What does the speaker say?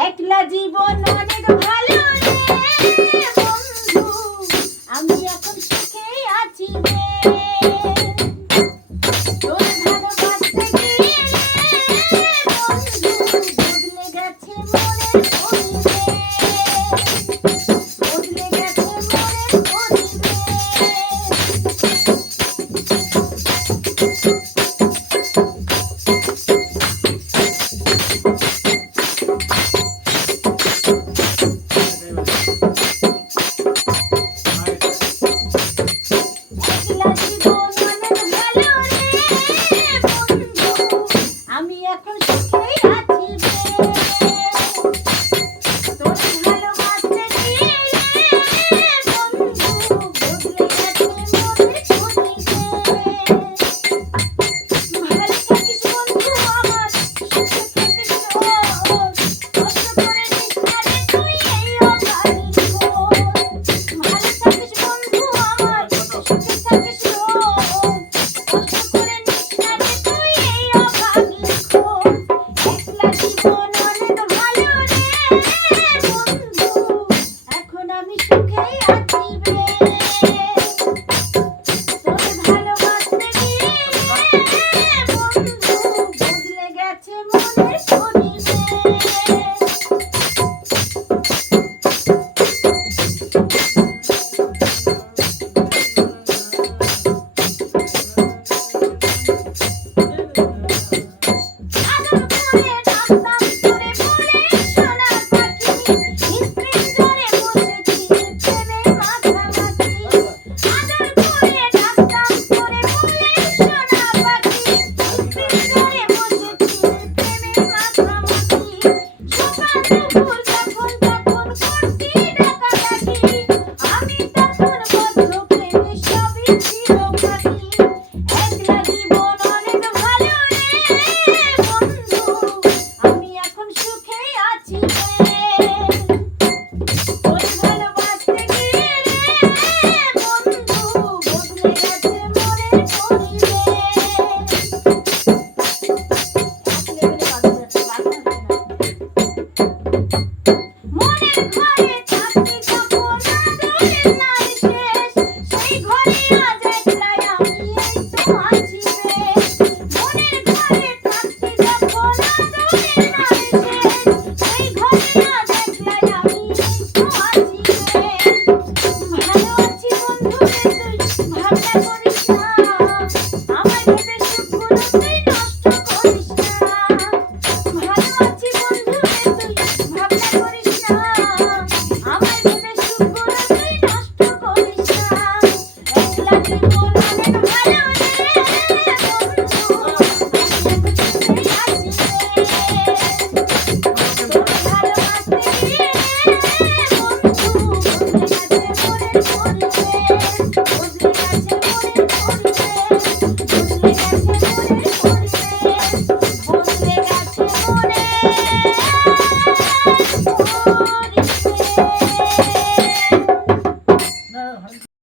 একলা জীবন অনেক ভালো রে বন্ধু, আমি এখন সুখে আছি রে। তোর ভালোবাসতে গিয়ে রে বন্ধু, বদলে গেছে মনের পরিবেশ, বদলে গেছে মনের পরিবেশ। একলা জীবন অনেক ভালো রে বন্ধু, আমি এখন সুখে আছি রে। তোর ভালোবাসতে গিয়ে রে বন্ধু, বদলে গেছে মনের পরিবেশ। ভালো থাকিস বন্ধু আমার, সুখে থাকিস রোজ, কষ্ট করে নিস না রে তুই এই অকাল খোঁজ। ভালো থাকিস বন্ধু আমার, সুখে থাকিস রোজ, কষ্ট করে নিস না রে তুই এই অকাল খোঁজ। একলা জীবন অনেক ভালো রে বন্ধু, এখন আমি সুখে আছি রে। তোর ভালোবাসতে গিয়ে রে বন্ধু, বদলে গেছে মনের পরিবেশ। আদর করে ডাকতাম তোরে বলে সোনা পাখি, স্ক্রিন ধরে বসেছি প্রেমে মাখামাখি। আদর করে ডাকতাম তোরে বলে সোনা পাখি, স্ক্রিন ধরে বসেছি প্রেমে মাখামাখি। সকাল দুপুর যখন তখন করতি ডাকাডাকি, আমি তখন বদ্ধ প্রেমে সবই ছিল ফাঁকি। একলা জীবন অনেক ভালো রে বন্ধু, আমি এখন সুখে আছি রে।